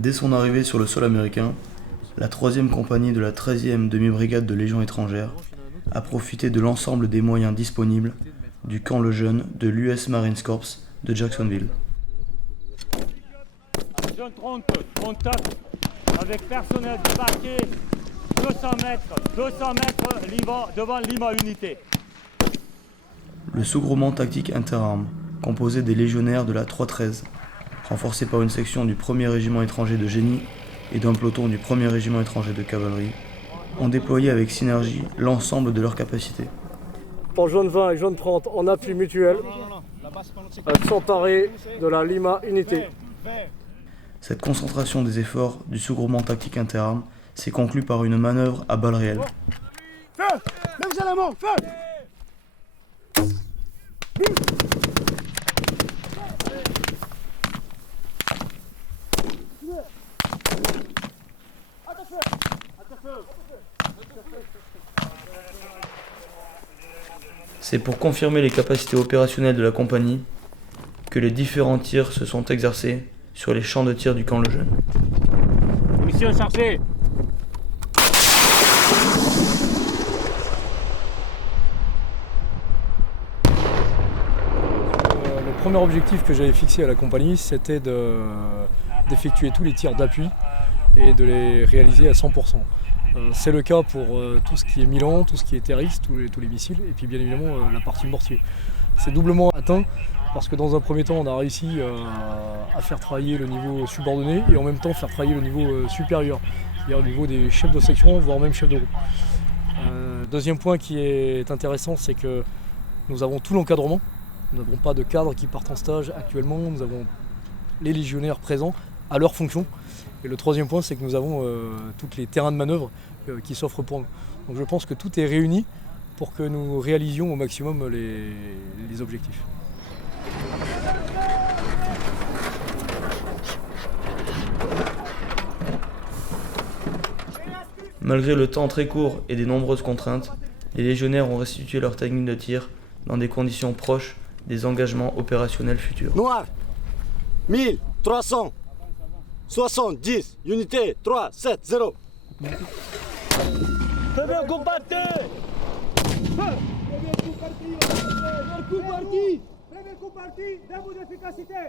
Dès son arrivée sur le sol américain, la 3e compagnie de la 13e demi-brigade de Légion étrangère a profité de l'ensemble des moyens disponibles du camp Lejeune de l'US Marine Corps de Jacksonville. Zone 30, contact avec personnel débarqué, 200 mètres devant Lima Unité. Le sous-groupement tactique interarmes, composé des légionnaires de la 313, renforcé par une section du 1er régiment étranger de génie et d'un peloton du 1er régiment étranger de cavalerie, ont déployé avec synergie l'ensemble de leurs capacités. Pour Jaune 20 et Jaune 30 en appui mutuel, s'emparer de la Lima Unité. Cette concentration des efforts du sous-groupement tactique interarmes s'est conclue par une manœuvre à balles réelles. Feu! Lève la main! Feu! C'est pour confirmer les capacités opérationnelles de la compagnie que les différents tirs se sont exercés sur les champs de tir du camp Lejeune. Mission chargée. Le premier objectif que j'avais fixé à la compagnie, c'était d'effectuer tous les tirs d'appui et de les réaliser à 100%. C'est le cas pour tout ce qui est Milan, tout ce qui est Terris, tous les missiles, et puis bien évidemment la partie mortier. C'est doublement atteint parce que dans un premier temps, on a réussi à faire travailler le niveau subordonné et en même temps faire travailler le niveau supérieur, c'est-à-dire au niveau des chefs de section, voire même chefs de groupe. Deuxième point qui est intéressant, c'est que nous avons tout l'encadrement. Nous n'avons pas de cadres qui partent en stage actuellement, nous avons les légionnaires présents à leur fonction. Et le troisième point, c'est que nous avons tous les terrains de manœuvre qui s'offrent pour nous. Donc je pense que tout est réuni pour que nous réalisions au maximum les objectifs. Malgré le temps très court et des nombreuses contraintes, les légionnaires ont restitué leur technique de tir dans des conditions proches des engagements opérationnels futurs. Noir 1370, unité 370. Très bien combattu. Premier coup parti, début d'efficacité.